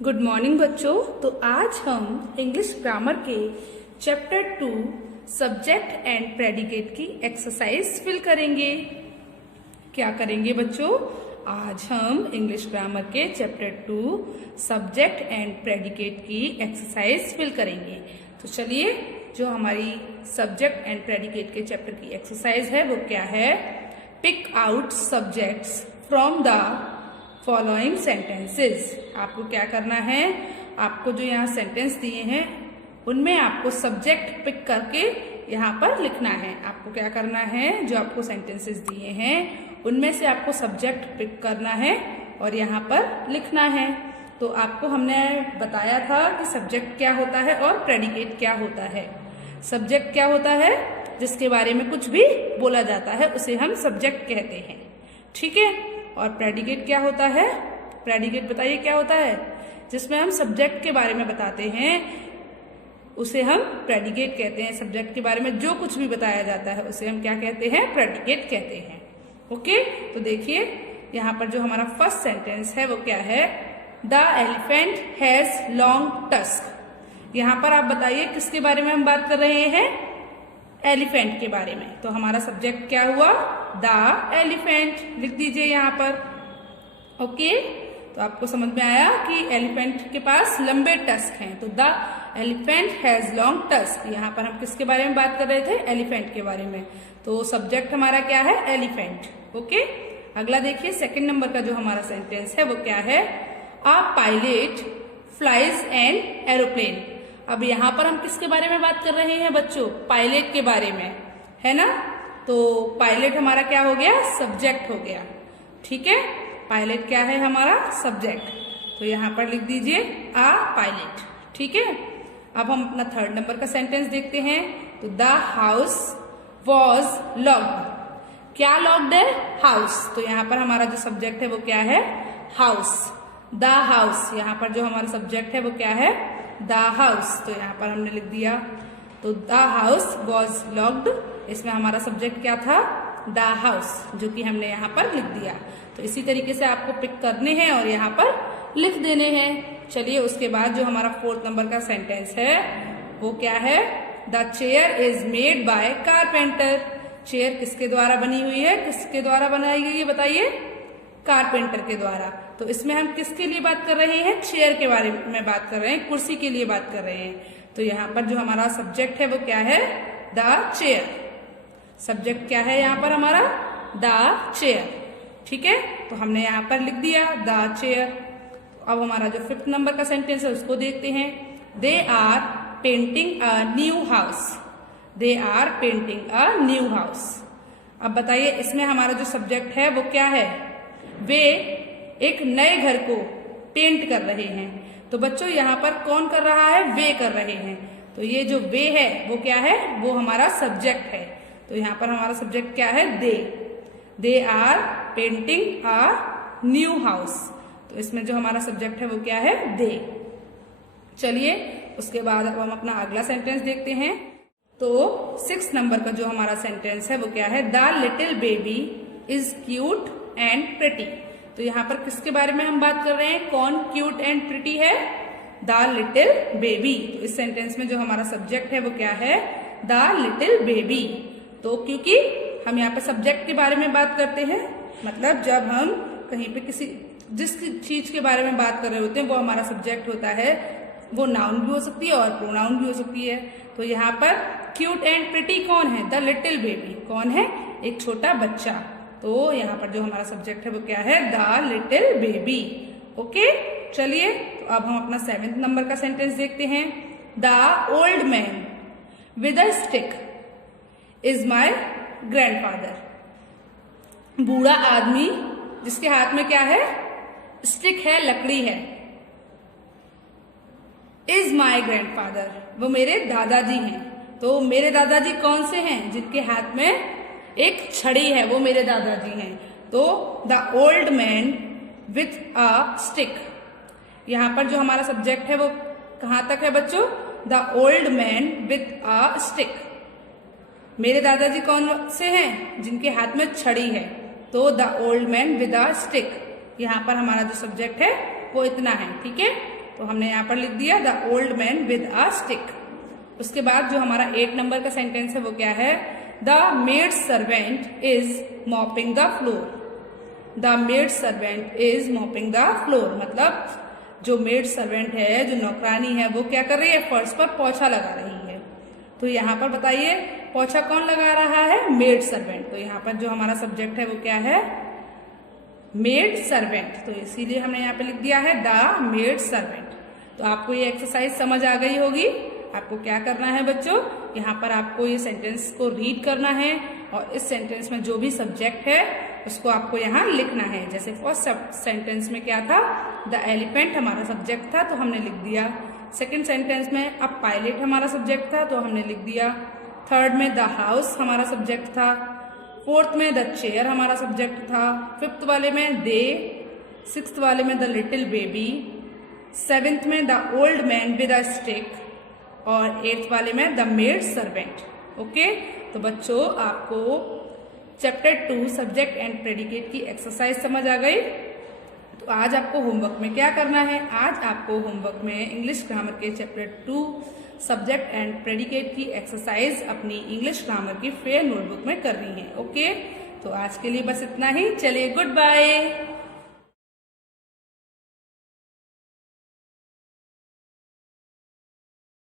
Good morning बच्चों। तो आज हम इंग्लिश ग्रामर के चैप्टर 2 सब्जेक्ट एंड प्रेडिकेट की एक्सरसाइज फिल करेंगे। क्या करेंगे बच्चों? आज हम इंग्लिश ग्रामर के चैप्टर 2 सब्जेक्ट एंड प्रेडिकेट की एक्सरसाइज फिल करेंगे। तो चलिए, जो हमारी सब्जेक्ट एंड प्रेडिकेट के चैप्टर की एक्सरसाइज है वो क्या है? Pick out subjects from the following sentences. आपको क्या करना है? आपको जो यहाँ सेंटेंस दिए हैं उनमें आपको सब्जेक्ट पिक करके यहाँ पर लिखना है। आपको क्या करना है? जो आपको सेंटेंसेस दिए हैं उनमें से आपको सब्जेक्ट पिक करना है और यहाँ पर लिखना है। तो आपको हमने बताया था कि सब्जेक्ट क्या होता है और प्रेडिकेट क्या होता है। सब्जेक्ट क्या होता है? जिसके बारे में कुछ भी बोला जाता है उसे हम सब्जेक्ट कहते हैं, ठीक है। और प्रेडिकेट क्या होता है? प्रेडिकेट बताइए क्या होता है? जिसमें हम सब्जेक्ट के बारे में बताते हैं उसे हम प्रेडिकेट कहते हैं। सब्जेक्ट के बारे में जो कुछ भी बताया जाता है उसे हम क्या कहते हैं? प्रेडिकेट कहते हैं। ओके, तो देखिए यहाँ पर जो हमारा फर्स्ट सेंटेंस है वो क्या है? The elephant has long tusk. यहाँ पर आप बताइए किसके बारे में हम बात कर रहे हैं? एलिफेंट के बारे में। तो हमारा सब्जेक्ट क्या हुआ? The elephant. लिख दीजिए यहाँ पर। ओके, तो आपको समझ में आया कि एलिफेंट के पास लंबे टस्क हैं। तो the elephant has long tusk. यहाँ पर हम किसके बारे में बात कर रहे थे? एलिफेंट के बारे में। तो सब्जेक्ट हमारा क्या है? एलिफेंट। ओके, अगला देखिए सेकंड नंबर का जो हमारा सेंटेंस है वो क्या है? A pilot flies an aeroplane. अब यहाँ पर हम किसके बारे में बात कर रहे हैं बच्चों? पायलट के बारे में, है ना। तो पायलट हमारा क्या हो गया? सब्जेक्ट हो गया, ठीक है। पायलट क्या है? हमारा सब्जेक्ट। तो यहाँ पर लिख दीजिए आ पायलट, ठीक है। अब हम अपना थर्ड नंबर का सेंटेंस देखते हैं। तो द हाउस वॉज लॉक्ड। क्या लॉक्ड है? हाउस। तो यहाँ पर हमारा जो सब्जेक्ट है वो क्या है? हाउस। The house. यहाँ पर जो हमारा सब्जेक्ट है वो क्या है? The house. तो यहाँ पर हमने लिख दिया। तो द हाउस वॉज लॉक्ड, इसमें हमारा सब्जेक्ट क्या था? द हाउस, जो कि हमने यहाँ पर लिख दिया। तो इसी तरीके से आपको पिक करने हैं और यहाँ पर लिख देने हैं। चलिए, उसके बाद जो हमारा फोर्थ नंबर का सेंटेंस है वो क्या है? The chair is made by carpenter. Chair किसके द्वारा बनी हुई है? किसके द्वारा बनाई गई है बताइए? कारपेंटर के द्वारा। तो इसमें हम किसके लिए बात कर रहे हैं? चेयर के बारे में बात कर रहे हैं, कुर्सी के लिए बात कर रहे हैं। तो यहाँ पर जो हमारा सब्जेक्ट है वो क्या है? The chair. सब्जेक्ट क्या है यहाँ पर हमारा? द चेयर, ठीक है। तो हमने यहाँ पर लिख दिया द चेयर। तो अब हमारा जो फिफ्थ नंबर का सेंटेंस है उसको देखते हैं। They are painting a new house. They are painting a new house. अब बताइए इसमें हमारा जो सब्जेक्ट है वो क्या है? वे एक नए घर को पेंट कर रहे हैं। तो बच्चों यहाँ पर कौन कर रहा है? वे कर रहे हैं। तो ये जो वे है वो क्या है? वो हमारा सब्जेक्ट है। तो यहाँ पर हमारा सब्जेक्ट क्या है? They are painting a new house. तो इसमें जो हमारा सब्जेक्ट है वो क्या है? दे। चलिए, उसके बाद अब हम अपना अगला सेंटेंस देखते हैं। तो 6 नंबर का जो हमारा सेंटेंस है वो क्या है? The little baby is cute and pretty. तो यहाँ पर किसके बारे में हम बात कर रहे हैं? कौन क्यूट एंड प्रिटी है? The little baby. तो इस सेंटेंस में जो हमारा सब्जेक्ट है वो क्या है? The little baby. तो क्योंकि हम यहाँ पे सब्जेक्ट के बारे में बात करते हैं, मतलब जब हम कहीं पे जिस चीज के बारे में बात कर रहे होते हैं वो हमारा सब्जेक्ट होता है। वो नाउन भी हो सकती है और प्रोनाउन भी हो सकती है। तो यहाँ पर क्यूट एंड प्रिटी कौन है? The little baby. कौन है? एक छोटा बच्चा। तो यहाँ पर जो हमारा सब्जेक्ट है वो क्या है? The little baby. ओके, चलिए, तो अब हम अपना 7th नंबर का सेंटेंस देखते हैं। The old man with a stick is my grandfather. बूढ़ा आदमी जिसके हाथ में क्या है? स्टिक है, लकड़ी है। इज माई ग्रैंडफादर, वो मेरे दादाजी हैं। तो मेरे दादाजी कौन से हैं? जिनके हाथ में एक छड़ी है, वो मेरे दादाजी हैं। तो the old man with a stick. यहाँ पर जो हमारा सब्जेक्ट है वो कहाँ तक है बच्चों? The old man with a stick. मेरे दादाजी कौन से हैं? जिनके हाथ में छड़ी है। तो the old man with a stick. यहाँ पर हमारा जो सब्जेक्ट है वो इतना है, ठीक है। तो हमने यहाँ पर लिख दिया the old man with a stick. उसके बाद जो हमारा 8 नंबर का सेंटेंस है वो क्या है, the maid servant is mopping the floor. The maid servant is mopping the floor मतलब जो मेड सर्वेंट है, जो नौकरानी है, वो क्या कर रही है, फर्श पर पोछा लगा रही है। तो यहाँ पर बताइए पोछा कौन लगा रहा है, मेड सर्वेंट। तो यहाँ पर जो हमारा सब्जेक्ट है वो क्या है, मेड सर्वेंट। तो इसीलिए हमने यहाँ पे लिख दिया है द मेड सर्वेंट। तो आपको ये एक्सरसाइज समझ आ गई होगी। आपको क्या करना है बच्चों, यहाँ पर आपको ये सेंटेंस को रीड करना है और इस सेंटेंस में जो भी सब्जेक्ट है उसको आपको यहाँ लिखना है। जैसे फर्स्ट सेंटेंस में क्या था, द एलिफेंट हमारा सब्जेक्ट था तो हमने लिख दिया। सेकेंड सेंटेंस में अ पायलट हमारा सब्जेक्ट था तो हमने लिख दिया। थर्ड में द हाउस हमारा सब्जेक्ट था। फोर्थ में द चेयर हमारा सब्जेक्ट था। फिफ्थ वाले में दे। सिक्स्थ वाले में द लिटिल बेबी। सेवेंथ में the old man with a stick और एट्थ वाले में द मेड सर्वेंट। ओके, तो बच्चों आपको चैप्टर 2 सब्जेक्ट एंड प्रेडिकेट की एक्सरसाइज समझ आ गई। तो आज आपको होमवर्क में क्या करना है, आज आपको होमवर्क में इंग्लिश ग्रामर के चैप्टर 2 सब्जेक्ट एंड प्रेडिकेट की एक्सरसाइज अपनी इंग्लिश ग्रामर की फेयर नोटबुक में करनी है। ओके, तो आज के लिए बस इतना ही। चलिए, गुड बाय।